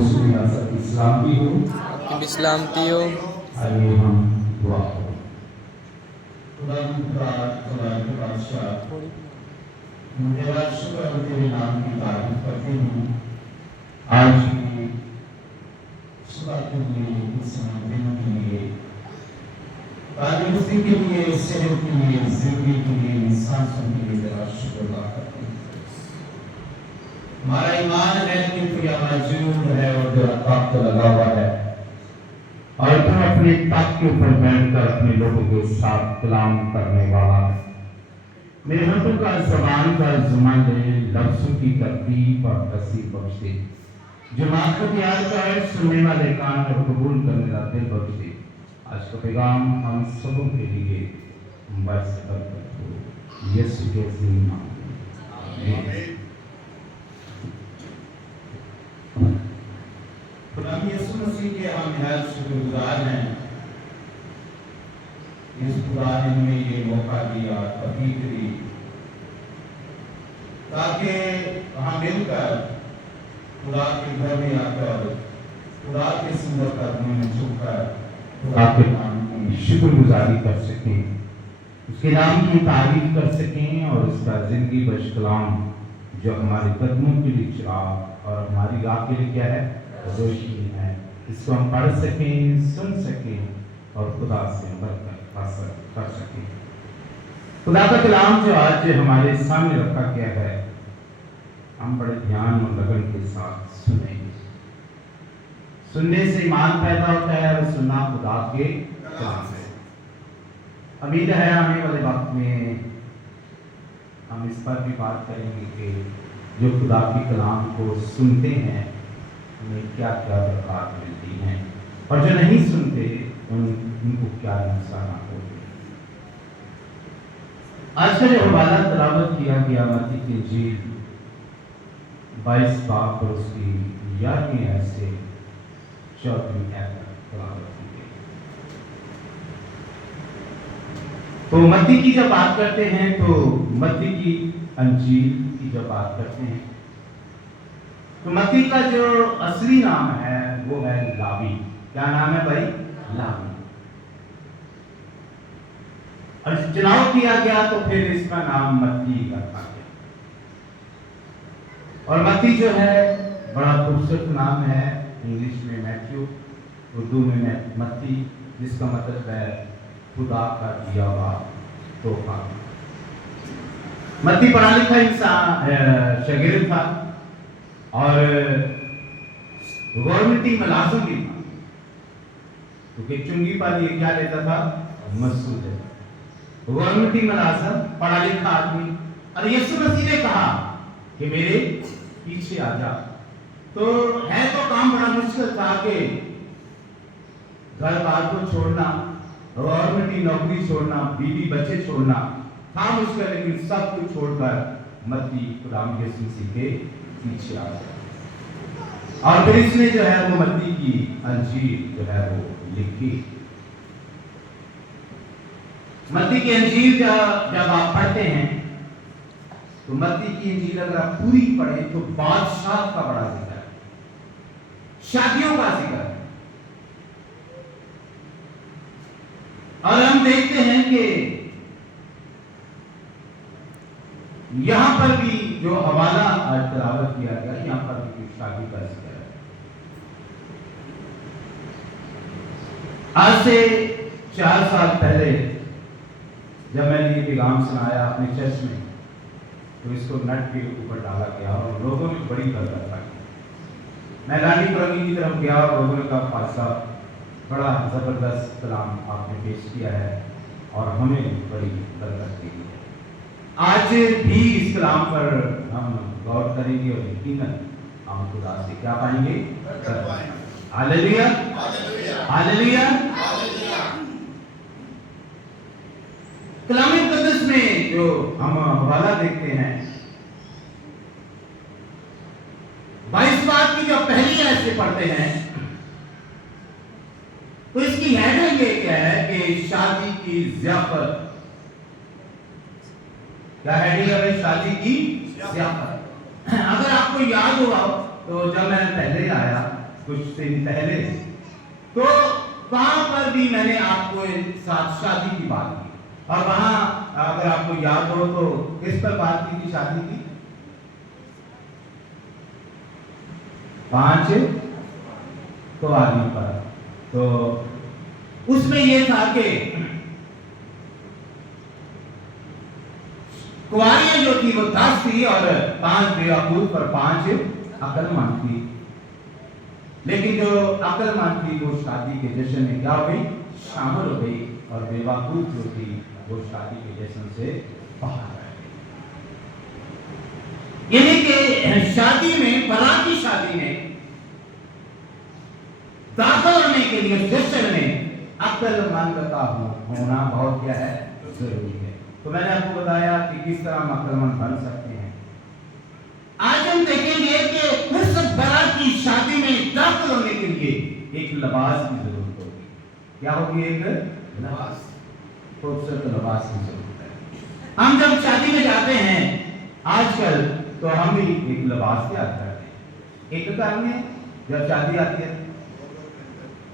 सलामती हो। कि सलामती हो। आइए हम दुआ करें। खुदा बादशाह, तेरा शुक्र है, तेरे नाम की तारीफ करते हैं। आज की सुबह के लिए, इस दिन के लिए, तारीफ के लिए, सेहत के लिए, जिंदगी के लिए, सांसों के लिए तेरा शुक्र अदा करते हैं। हमारा ईमान है कि तेरा मौजूद है और तेरा ताक़त लगा हुआ है और तुम अपने ताक़त के ऊपर बैठकर अपने लोगों के साथ कलाम करने वाला है। मेरे हाथों का ज़बान का ज़ुबान ले, लफ्ज़ों की तरतीब और तस्वीर बख्शे, जो माफ़ तैयार कर सुनने वाले कान और कबूल करने वाला दिल बख्शे। आज का पैगाम हम सबों के लिए बरकत हो, यीशु के नाम में आमीन। खुदाम यीशु मसीह के हम निहायत शुक्रगुजार हैं। इस खुदा ने हमें ये मौका दिया, तौफीक दी, ताकि हम मिलकर खुदा के घर में आकर खुदा के सुंदर कदमों में झुककर खुदा के नाम की शुक्रगुजारी कर सकें, उसके नाम की तारीफ कर सकें और उसका जिंदगी बख्श कलाम जो हमारे कदमों के लिए चिराग और हमारी राह के लिए क्या है, रोशनी है, इसको हम पढ़ सकें, सुन सकें और खुदा से बरकत हासिल कर सकें। खुदा का कलाम जो आज हमारे सामने रखा गया है, हम बड़े ध्यान और लगन के साथ सुनेंगे। सुनने से ईमान पैदा होता है और सुनना खुदा के कलाम से। उम्मीद है आने वाले वक्त में हम इस पर भी बात करेंगे कि जो खुदा के कलाम को सुनते हैं उन्हें क्या क्या बरकत मिलती हैं और जो नहीं सुनते उनको क्या नुकसान होते हैं। आज का जो हवाला तिलावत किया गया मत्ती की इंजील 22 बाब और उसकी 11वीं आयत से 4वीं आयत तक तिलावत की गई। तो मत्ती की जब बात करते हैं तो मत्ती की इंजील की जब बात करते हैं तो मत्ती का जो असली नाम है वो है लावी। क्या नाम है भाई? लावी। और चुनाव किया गया तो फिर इसका नाम मत्ती रखा गया। और मत्ती जो है बड़ा खूबसूरत नाम है, इंग्लिश में मैथ्यू, उर्दू में मत्ती, जिसका मतलब है खुदा का दिया हुआ तोहफा। मत्ती पढ़ा लिखा इंसान शागिर्द था और गवर्नमेंटी मुलाजिम भी था, क्योंकि चुंगी पर ये क्या लेता था? मसूद है। गवर्नमेंटी मुलाजिम, पढ़ा लिखा आदमी, और यीशु मसीह ने कहा कि मेरे पीछे आ जा। तो है तो काम बड़ा मुश्किल था कि घर बार को छोड़ना, गवर्नमेंटी नौकरी छोड़ना, बीवी बच्चे छोड़ना था मुश्किल, लेकिन सब कुछ छोड़कर मत्ती खुदाम यीशु मसीह के पीछे आ गया। और फिर इसने जो है वो मत्ती की अंजील जो है वो लिखी। मत्ती की अंजील जब आप पढ़ते हैं तो मत्ती की अंजील अगर आप पूरी पढ़ें तो बादशाह का बड़ा जिक्र है, शादियों का जिक्र है। और हम देखते हैं कि यहां पर भी जो हवाला आज तिलावत किया गया, यहां पर भी शादी का जिक्र है। आज से 4 साल पहले जब मैंने ये पैगाम सुनाया अपने चर्च में, तो इसको नेट के ऊपर डाला गया और लोगों में बड़ी बरकत आई। मैं रानी प्रवीण की तरफ गया और लोगों ने कहा खासा बड़ा जबरदस्त कलाम आपने पेश किया है और हमें बड़ी बरकत दी है। आज भी इस कलाम पर हम गौर करेंगे और यकीनन हम खुदा से क्या पाएंगे? Hallelujah, hallelujah. कलाम मुकद्दस में जो हम हवाला देखते हैं 22 बात की जो पहली आयत से पढ़ते हैं तो इसकी हेडिंग ये क्या है कि शादी की ज़ियाफत। क्या हेडिंग है भाई? शादी की ज़ियाफत। अगर आपको याद हुआ तो जब मैं पहले आया कुछ दिन पहले, तो वहां पर भी मैंने आपको साथ शादी की बात की, और वहां अगर आपको याद हो तो किस पर बात की थी शादी की? 5 कुंवारी पर। तो उसमें यह था कि कुंवारियां जो थी वो 10 थी, और 5 बेवकूफ और 5 अक्लमंद थी। लेकिन जो अक्लमंद थी वो शादी के जश्न में क्या हो गई? शामिल हो गई, और बेवकूफ जो थी वो शादी के जश्न से बाहर रह गई। यानी कि शादी में, बारात की शादी में दाखिल होने के लिए जश्न में अक्लमंद का होना बहुत क्या है? जरूरी है। तो मैंने आपको बताया कि किस तरह हम अक्लमंद बन सकते हैं। आज हम देखेंगे कि उस बारात की शादी में दाखिल होने के लिए एक लिबास की जरूरत होगी। क्या होगी? एक लिबास, खूबसूरत लिबास की जरूरत है। हम जब शादी में जाते हैं आजकल, तो हम भी एक लिबास तैयार करते हैं। एक काम में जब शादी आती है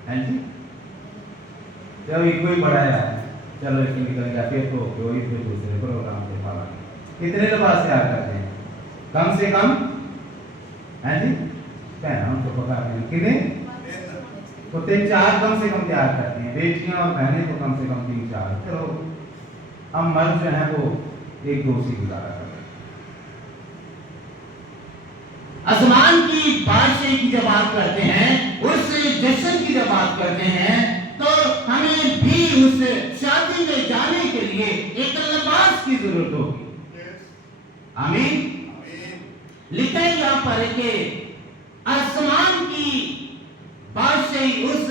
जी, जब एक कोई बड़ा है, चलो एक निकल गया, फिर तो कोई फिर दूसरे प्रोग्राम के पाला। कितने लिबास तैयार करते हैं? कम से कम है जी, हम तो पता नहीं कितने, तो 3-4 कम से कम तैयार करते हैं। बेटियां और बहनें तो कम से कम 3-4। चलो हम मर्द जो है वो 1-2 से गुजारा करते हैं। आसमान की बादशाही की जब बात करते हैं, उस जश्न की जब बात करते हैं, तो हमें भी उस शादी में जाने के लिए एक लिबास की जरूरत होगी। आमीन। लिखा है यहां पर कि आसमान की बादशाही उस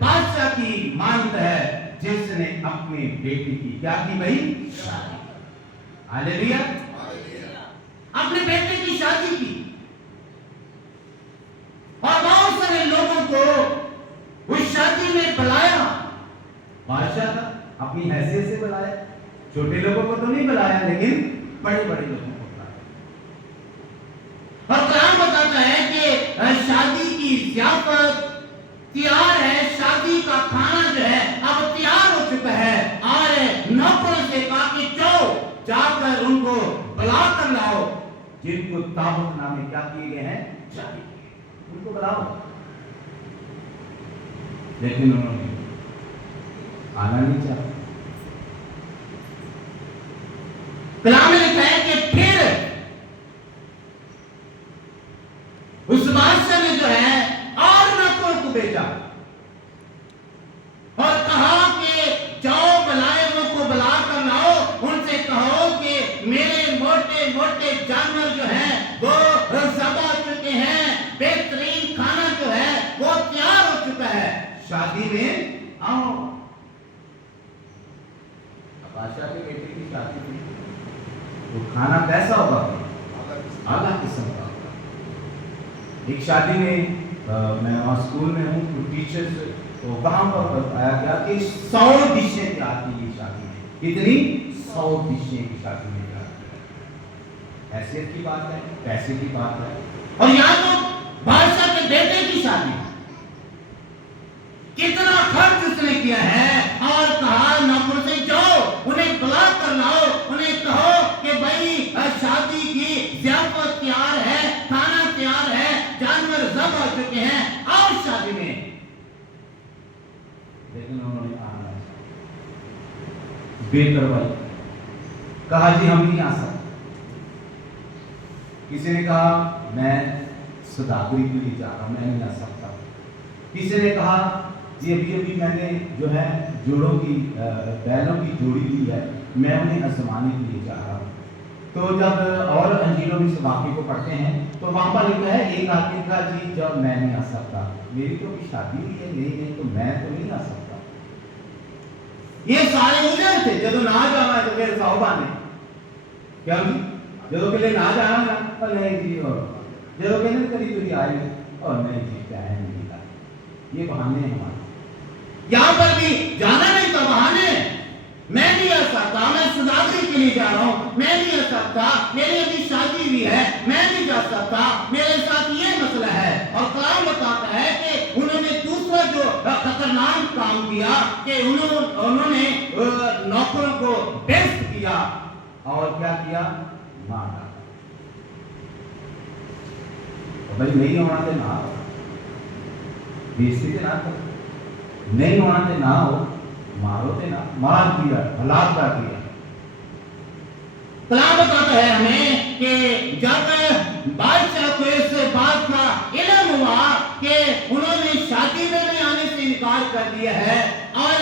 बादशाह की मानद है जिसने अपने बेटे की क्या की भाई? शादी। हालेलुया। अपने बेटे की शादी की, और बहुत सारे लोगों को उस शादी में बुलाया। बादशाह था, अपनी हैसियत से बुलाया। छोटे लोगों को तो नहीं बुलाया, लेकिन बड़े बड़े लोगों को बुलाया। और कलाम बताता है कि शादी की ज़ियाफत तैयार है, शादी का खाना जो है अब तैयार हो चुका है। और नौकरों से कहा कि जाकर उनको बुला कर लाओ, जिनको ताबूतनामे क्या किए गए हैं? जारी किए, उनको बुलाओ। लेकिन उन्होंने आना नहीं चाहा। कलाम में लिखा है कि फिर उस बादशाह ने जो है और नौकरों को भेजा और कहा कि जाओ बुलाए को बुला कर लाओ, उनसे कहो कि मेरे मोटे मोटे जानवर जो हैं वो ज़बह हो चुके हैं, बेहतरीन खाना जो है वो तैयार हो चुका है, शादी में आओ। बादशाह के बेटे की शादी में वो खाना कैसा होगा? आला किस्म का। एक शादी में मैं वहाँ स्कूल में हूँ, तो टीचर्स, तो वहाँ पर बताया गया कि 100 डिशें तैयार की गई शादी में। कितनी? 100 डिशें की शादी में तैयार की। हैसियत की बात है, पैसे की बात है। और यहाँ तो बादशाह के बेटे की शादी, कितना खर्च उसने किया है। और कहा नौकर से जाओ उन्हें बुला कर लाओ, उन्हें कहो कि भाई शादी की ज़ियाफत तैयार है, खाना तैयार है, जानवर ज़ब्ह हो चुके हैं, आओ शादी में। लेकिन उन्होंने आना बेपरवाही कहा जी हम नहीं आ सकते। किसी ने कहा मैं सदागरी के लिए जा रहा हूं, मैं नहीं आ सकता। किसी ने कहा जी अभी अभी मैंने जो है जोड़ों की बैलों की जोड़ी ली है, मैं उन्हें आजमाने के लिए जा रहा हूँ। तो जब और अंजीरों में से वाक्य को पढ़ते हैं तो वहां पर लिखा है एक आदमी का जी जब मैं नहीं आ सकता, मेरी तो अभी शादी हुई है, नहीं तो मैं तो नहीं आ सकता। ये सारे उधर थे जो ना जाना है तो मेरे साहबाने क्या जो के लिए ना जाना ना पर नहीं जी, और जो के लिए करीब करीब आए और नहीं जी क्या है नहीं का, ये बहाने हैं हमारे। यहाँ पर भी जाना नहीं था, बहाने। मैं नहीं आ सकता, मैं सदागरी के लिए जा रहा हूँ, मैं नहीं आ सकता, मेरी अभी शादी हुई है, मैं नहीं जा सकता, मेरे साथ ये मसला है। और कलाम बताता है कि किया कि उन्होंने नौकरों को बेइज्जत किया और क्या किया, मार डाला। तो भाई नहीं होना ते ना हो, बेइज्जती ते ना करो, नहीं होना ते ना हो, मारो ते ना, मार दिया, हलाक कर दिया। कलाम बताता है हमें कि जब बादशाह को इस बात का इल्म हुआ कि उन्होंने शादी में भी आने से इनकार कर दिया है और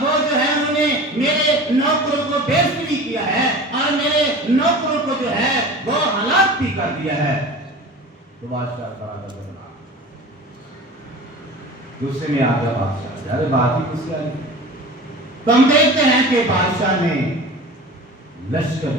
वो जो है उन्होंने मेरे नौकरों को बेइज्जत भी किया है और मेरे नौकरों को जो है वो हलाक भी कर दिया है, तो बादशाह करा था बना, गुस्से में आ गया बादशाह। अरे बात ही गुस्से आ गई। तो हम देखते हैं कि बादशाह ने लश्कर